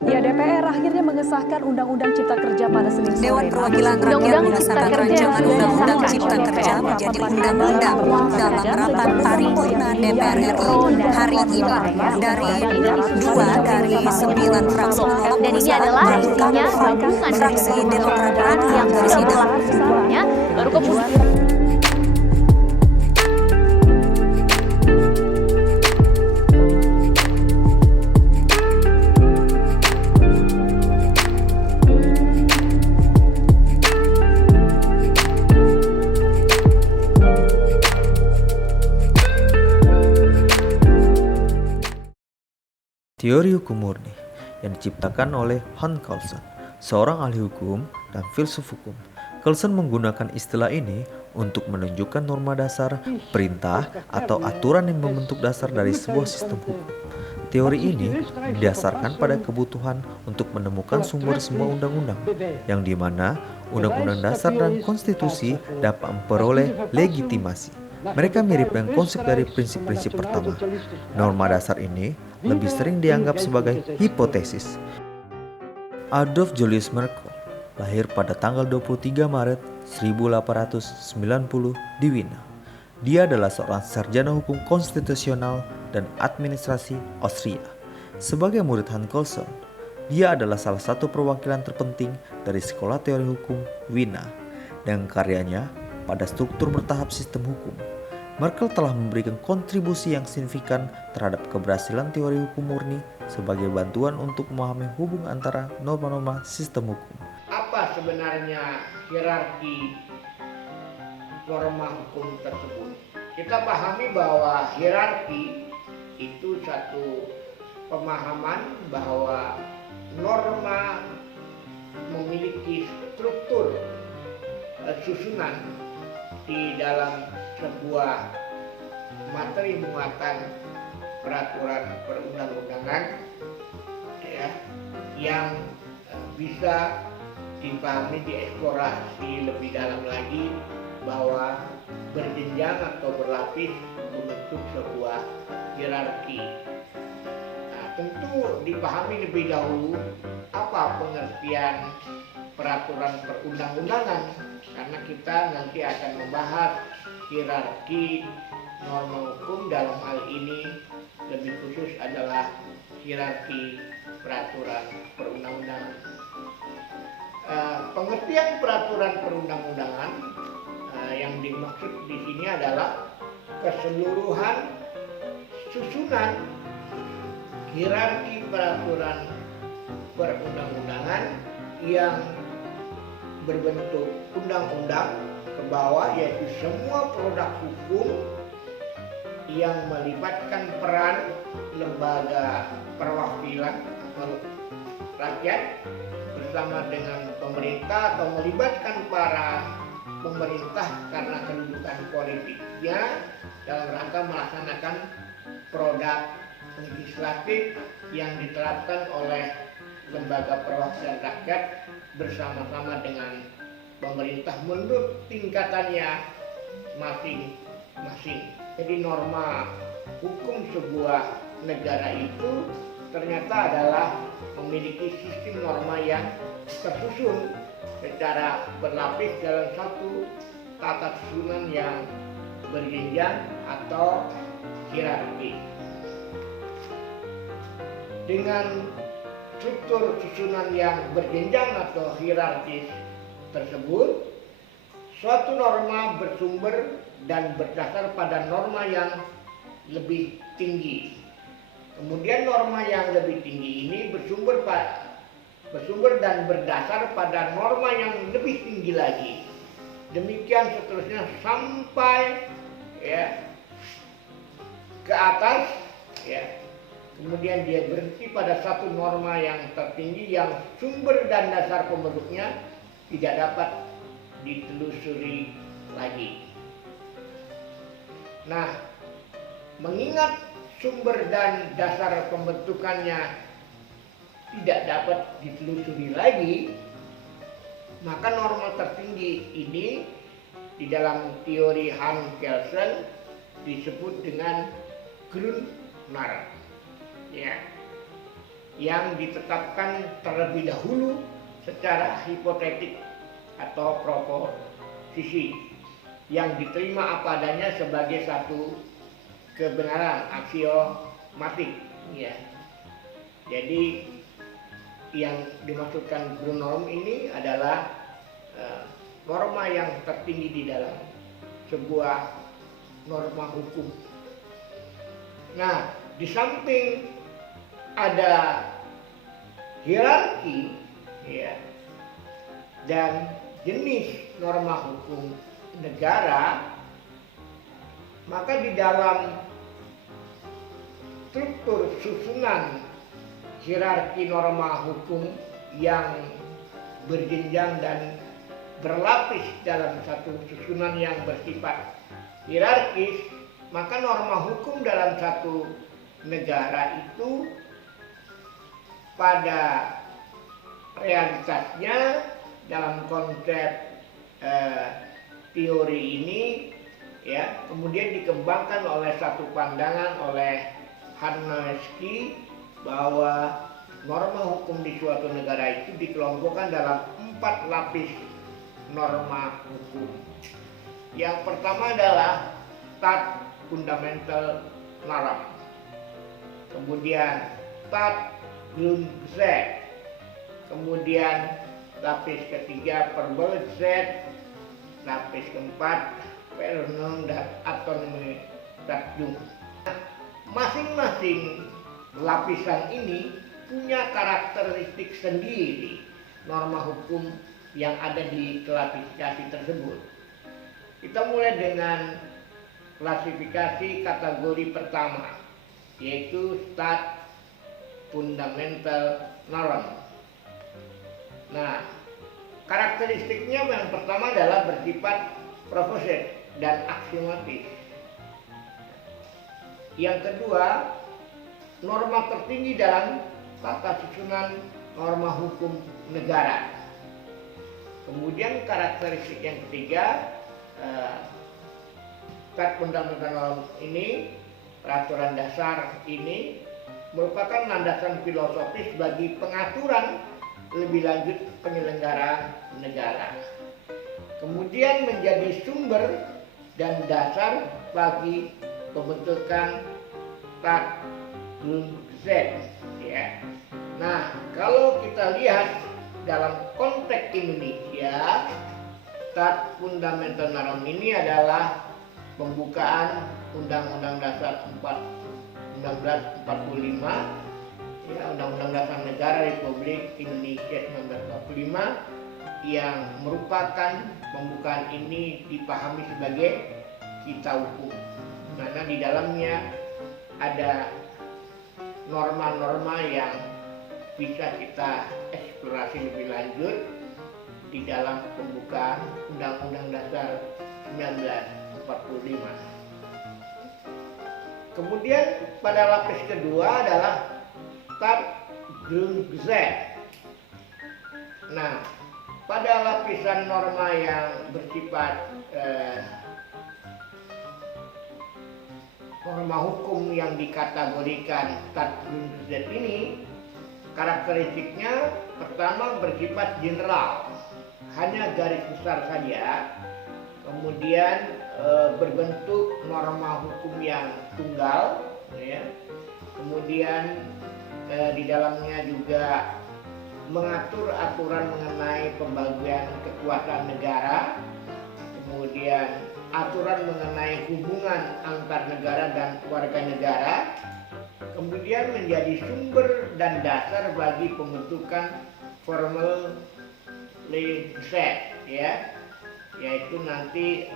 Ya, DPR akhirnya mengesahkan Undang-Undang Cipta Kerja pada Senin sore. Dewan Perwakilan Rakyat mengesahkan rancangan Undang-Undang Cipta Kerja menjadi undang-undang dalam rapat paripurna DPR RI hari ini. Dari 2 dari 9 fraksi menolak Dan ini adalah isinya gabungan fraksi Demokrat yang dari sudah sidang. berlaku sebelumnya, baru kemudian Teori hukum murni yang diciptakan oleh Hans Kelsen, seorang ahli hukum dan filsuf hukum. Kelsen menggunakan istilah ini untuk menunjukkan norma dasar, perintah, atau aturan yang membentuk dasar dari sebuah sistem hukum. Teori ini didasarkan pada kebutuhan untuk menemukan sumber semua undang-undang, yang dimana undang-undang dasar dan konstitusi dapat memperoleh legitimasi. Mereka mirip dengan konsep dari prinsip-prinsip pertama. Norma dasar ini lebih sering dianggap sebagai hipotesis. Adolf Julius Merkl lahir pada tanggal 23 Maret 1890 di Wina. Dia adalah seorang sarjana hukum konstitusional dan administrasi Austria. Sebagai murid Hans Kelsen, dia adalah salah satu perwakilan terpenting dari Sekolah Teori Hukum Wina dengan karyanya pada struktur bertahap sistem hukum. Merkl telah memberikan kontribusi yang signifikan terhadap keberhasilan teori hukum murni sebagai bantuan untuk memahami hubungan antara norma-norma sistem hukum. Apa sebenarnya hierarki norma hukum tersebut? Kita pahami bahwa hierarki itu satu pemahaman bahwa norma memiliki struktur susunan di dalam sebuah materi muatan peraturan perundang-undangan ya, yang bisa dipahami, dieksplorasi lebih dalam lagi bahwa berjenjang atau berlapis membentuk sebuah hierarki. Nah, tentu dipahami lebih dahulu apa pengertian peraturan perundang-undangan, karena kita nanti akan membahas hierarki norma hukum. Dalam hal ini lebih khusus adalah hierarki peraturan perundang-undangan. Pengertian peraturan perundang-undangan yang dimaksud di sini adalah keseluruhan susunan hierarki peraturan perundang-undangan yang berbentuk undang-undang ke bawah, yaitu semua produk hukum yang melibatkan peran lembaga perwakilan atau rakyat bersama dengan pemerintah atau melibatkan para pemerintah karena kedudukan politiknya dalam rangka melaksanakan produk legislatif yang diterapkan oleh lembaga perwakilan rakyat bersama-sama dengan pemerintah menurut tingkatannya masing-masing. Jadi norma hukum sebuah negara itu ternyata adalah memiliki sistem norma yang tersusun secara berlapis dalam satu tata susunan yang berjenjang atau hierarki. Dengan struktur susunan yang berjenjang atau hierarkis tersebut, suatu norma bersumber dan berdasar pada norma yang lebih tinggi. Kemudian norma yang lebih tinggi ini bersumber dan berdasar pada norma yang lebih tinggi lagi. Demikian seterusnya sampai ya ke atas ya. Kemudian dia berhenti pada satu norma yang tertinggi yang sumber dan dasar pembentuknya tidak dapat ditelusuri lagi. Nah, mengingat sumber dan dasar pembentukannya tidak dapat ditelusuri lagi, maka norma tertinggi ini di dalam teori Hans Kelsen disebut dengan Grundnorm. Ya, yang ditetapkan terlebih dahulu secara hipotetik atau proposisi yang diterima apa adanya sebagai satu kebenaran aksiomatik, ya. Jadi yang dimaksudkan Grundnorm ini adalah norma yang tertinggi di dalam sebuah norma hukum. Nah, di samping ada hierarki, ya, dan jenis norma hukum negara, maka di dalam struktur susunan hierarki norma hukum yang berjenjang dan berlapis dalam satu susunan yang bersifat hierarkis, maka norma hukum dalam satu negara itu pada realitasnya dalam konsep teori ini, ya, kemudian dikembangkan oleh satu pandangan oleh Harnaski bahwa norma hukum di suatu negara itu dikelompokkan dalam 4 lapis norma hukum. Yang pertama adalah Tat Fundamental Norm, kemudian Tat Grundgesetz, kemudian lapis ketiga Verbalgesetz, lapis keempat Verordnung dan Autonomische Satzung. Masing-masing lapisan ini punya karakteristik sendiri norma hukum yang ada di klasifikasi tersebut. Kita mulai dengan klasifikasi kategori pertama, yaitu Stat Fundamental Norm. Nah, karakteristiknya yang pertama adalah bersifat proposit dan aksiomatis. Yang kedua, norma tertinggi dalam tata susunan norma hukum negara. Kemudian karakteristik yang ketiga, Stat Fundamental Norm ini, peraturan dasar ini merupakan landasan filosofis bagi pengaturan lebih lanjut penyelenggaraan negara. Kemudian menjadi sumber dan dasar bagi pembentukan Stat Grundgesetz, ya. Nah, kalau kita lihat dalam konteks Indonesia, Stat Fundamental Norm ini adalah pembukaan Undang-Undang Dasar 1945, ya, Undang-Undang Dasar Negara Republik Indonesia 1945, yang merupakan pembukaan ini dipahami sebagai kitab hukum, karena di dalamnya ada norma-norma yang bisa kita eksplorasi lebih lanjut di dalam pembukaan Undang-Undang Dasar 1945. Kemudian pada lapis kedua adalah Stat Grundgesetz. Nah, pada lapisan norma yang bersifat norma hukum yang dikategorikan Stat Grundgesetz ini, karakteristiknya pertama bersifat general, hanya garis besar saja. Kemudian berbentuk norma hukum yang tunggal, ya. Kemudian di dalamnya juga mengatur aturan mengenai pembagian kekuasaan negara, kemudian aturan mengenai hubungan antar negara dan warga negara, kemudian menjadi sumber dan dasar bagi pembentukan formal legislasi, ya, yaitu nanti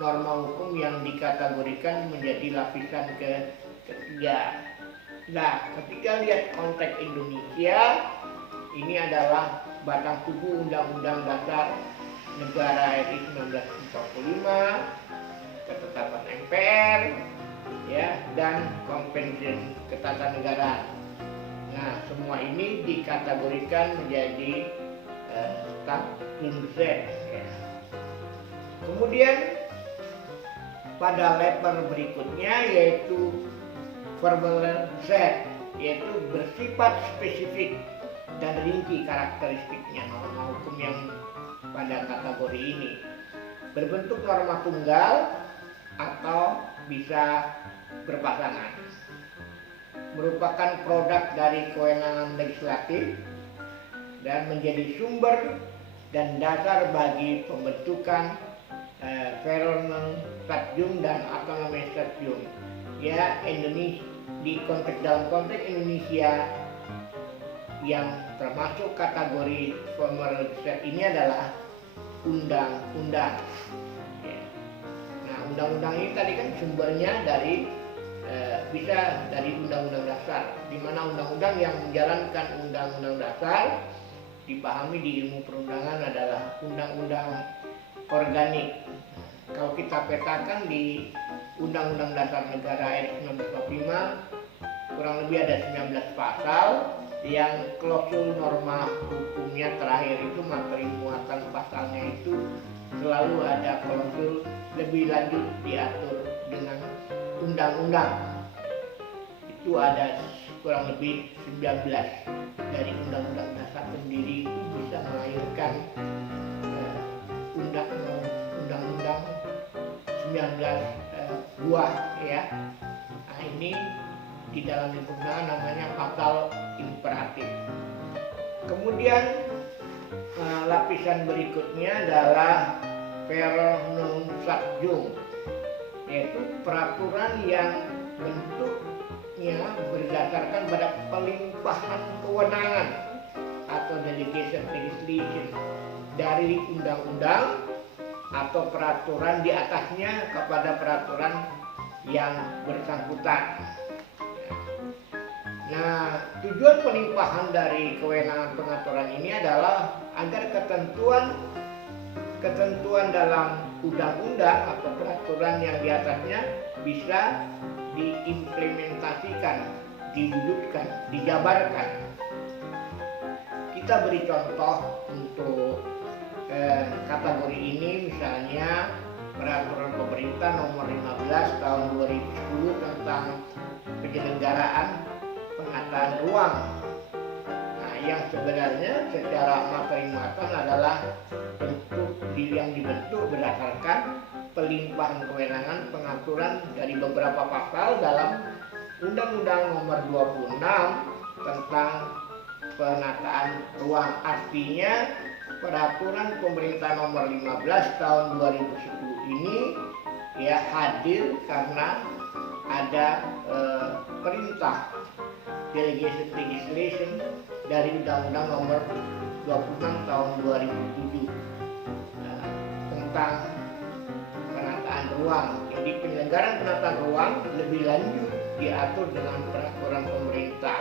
norma hukum yang dikategorikan menjadi lapisan ketiga. Nah, ketika lihat konteks Indonesia, ini adalah batang tubuh Undang-Undang Dasar Negara RI 1945, ketetapan MPR, ya, dan Konvensi Ketatanegaraan. Nah, semua ini dikategorikan menjadi Stat Grundgesetz, ya. Kemudian pada level berikutnya yaitu Verbalgesetz. yaitu bersifat spesifik dan rinci karakteristiknya norma hukum yang pada kategori ini. Berbentuk norma tunggal atau bisa berpasangan. Merupakan produk dari kewenangan legislatif dan menjadi sumber dan dasar bagi pembentukan Verordnung Stadjung dan Otonomi Stadjung. Ya, Indonesia dalam konteks Indonesia yang termasuk kategori pemerintah ini adalah undang-undang. Ya. Nah, undang-undang ini tadi kan sumbernya dari bisa dari undang-undang dasar, di mana undang-undang yang menjalankan undang-undang dasar dipahami di ilmu perundangan adalah undang-undang organik. Kalau kita petakan di Undang-Undang Dasar Negara RI 1945 kurang lebih ada 19 pasal yang klausul norma hukumnya terakhir itu materi muatan pasalnya itu selalu ada klausul lebih lanjut diatur dengan undang-undang. Itu ada kurang lebih 19 dari undang-undang dasar sendiri itu bisa melahirkan undang-undang 19 buah ya. Nah, ini di dalam perundangan namanya pasal imperatif. Kemudian lapisan berikutnya adalah Verordnung Stadjung, yaitu peraturan yang bentuknya berdasarkan pada pelimpahan kewenangan atau delegation legislation dari undang-undang atau peraturan di atasnya kepada peraturan yang bersangkutan. Nah, tujuan pelimpahan dari kewenangan pengaturan ini adalah agar ketentuan dalam undang-undang atau peraturan yang di atasnya bisa diimplementasikan, diwujudkan, dijabarkan. Kita beri contoh untuk kategori ini, misalnya peraturan pemerintah nomor 15 tahun 2010 tentang penyelenggaraan penataan ruang. Nah, yang sebenarnya secara materi muatan adalah yang dibentuk berdasarkan pelimpahan kewenangan pengaturan dari beberapa pasal dalam Undang-Undang nomor 26 tentang penataan ruang. Artinya peraturan pemerintah nomor 15 tahun 2010 ini ya hadir karena ada perintah delegation legislation dari Undang-Undang nomor 26 tahun 2007 tentang penataan ruang. Jadi penyelenggaraan penataan ruang lebih lanjut diatur dengan peraturan pemerintah.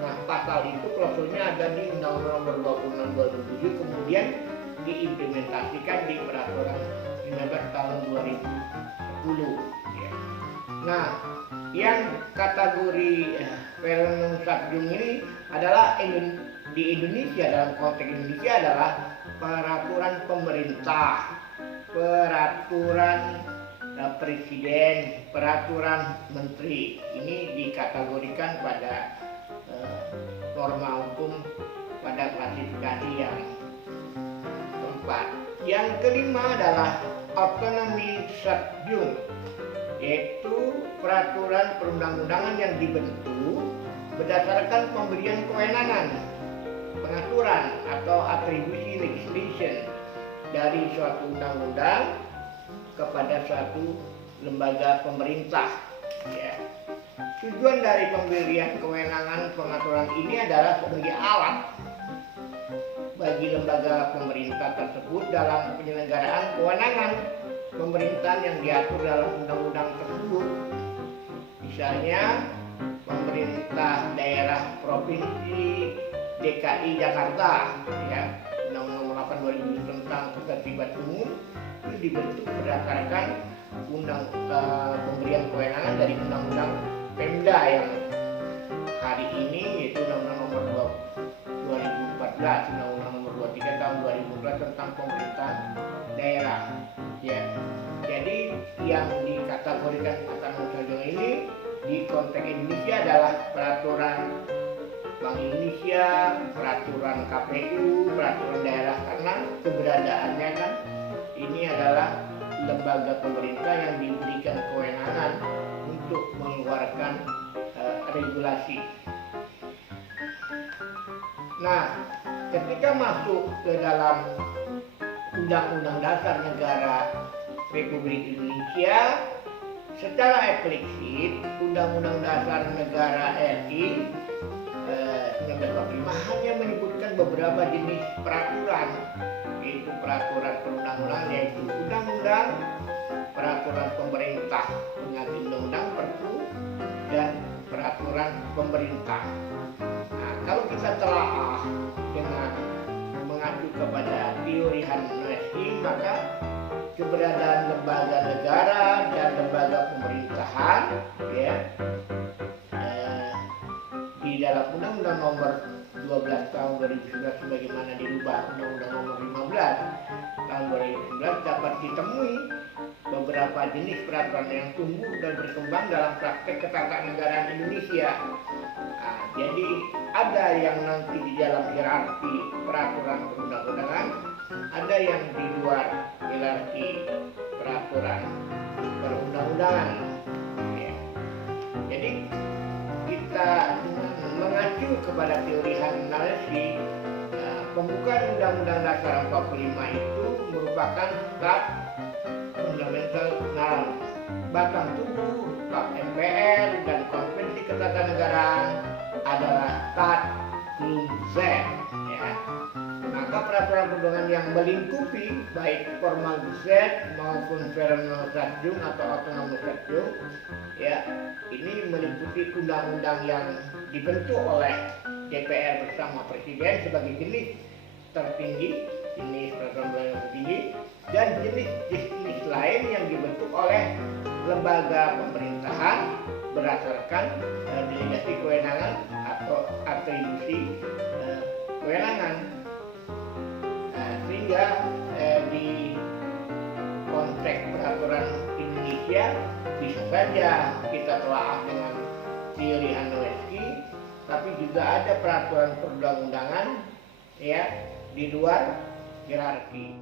Nah, pasal itu klausulnya ada di Undang-Undang nomor 26 2007, kemudian diimplementasikan di peraturan 15 tahun 2010. Ya. Nah, yang kategori Verordnung Stadjung ini adalah di Indonesia, dalam konteks Indonesia adalah peraturan pemerintah, peraturan presiden, peraturan menteri. Ini dikategorikan pada norma hukum pada klasifikasi yang keempat. Yang kelima adalah otonomi Stadjung, yaitu peraturan perundang-undangan yang dibentuk berdasarkan pemberian kewenangan pengaturan atau atribusi legislation dari suatu undang-undang kepada suatu lembaga pemerintah. Ya. Tujuan dari pemberian kewenangan pengaturan ini adalah sebagai alat bagi lembaga pemerintah tersebut dalam penyelenggaraan kewenangan pemerintahan yang diatur dalam undang-undang tersebut. Misalnya pemerintah daerah provinsi DKI Jakarta, ya, Undang-Undang nomor 8 2007 tentang ketertiban umum itu dibentuk berdasarkan pemberian kewenangan dari Undang-Undang Pemda yang hari ini yaitu Undang-Undang nomor 2014, Undang-Undang nomor 23 tahun 2014 tentang pemerintahan daerah. Ya, jadi yang dikategorikan otonomi Stadjung ini di konteks Indonesia adalah peraturan Bank Indonesia, peraturan KPU, peraturan daerah, karena keberadaannya kan ini adalah lembaga pemerintah yang diberikan kewenangan untuk mengeluarkan regulasi. Nah, ketika masuk ke dalam Undang-Undang Dasar Negara Republik Indonesia, secara eksplisit Undang-Undang Dasar Negara RI 1945 hanya menyebutkan beberapa jenis peraturan, yaitu peraturan perundang-undangan, yaitu undang-undang, peraturan pemerintah pengganti undang-undang, perpu, dan peraturan pemerintah. Nah, kalau kita telaah dengan mengacu kepada teori Hannoski, maka keberadaan lembaga negara dan lembaga pemerintahan, ya, di dalam Undang-Undang Nomor 12 Tahun 2011 sebagaimana dirubah Undang-Undang Nomor 15 Tahun 2011 dapat ditemui beberapa jenis peraturan yang tumbuh dan berkembang dalam praktek ketatanegaraan Indonesia. Nah, jadi ada yang nanti di dalam hierarki peraturan perundang-undangan, ada yang di luar hierarki peraturan perundang-undangan. Ya. Jadi kita mengacu kepada teori Hannoski, pembukaan Undang-Undang Dasar 45 itu merupakan bab fundamental dalam batang tubuh bab MPR dan Konvensi Ketatanegaraan adalah tat cum sed, ya. Maka peraturan perundangan yang melingkupi baik formal sed maupun verbal satjung atau autonomous satjung, ya, ini meliputi undang-undang yang dibentuk oleh DPR bersama Presiden sebagai jenis tertinggi, jenis peraturan yang tertinggi, dan jenis lain yang dibentuk oleh lembaga pemerintahan berdasarkan delegasi kewenangan atau atribusi kewenangan. Sehingga di konteks peraturan Indonesia bisa saja kita telaah dengan teori Hannoski, tapi juga ada peraturan perundang-undangan, ya, di luar hierarki.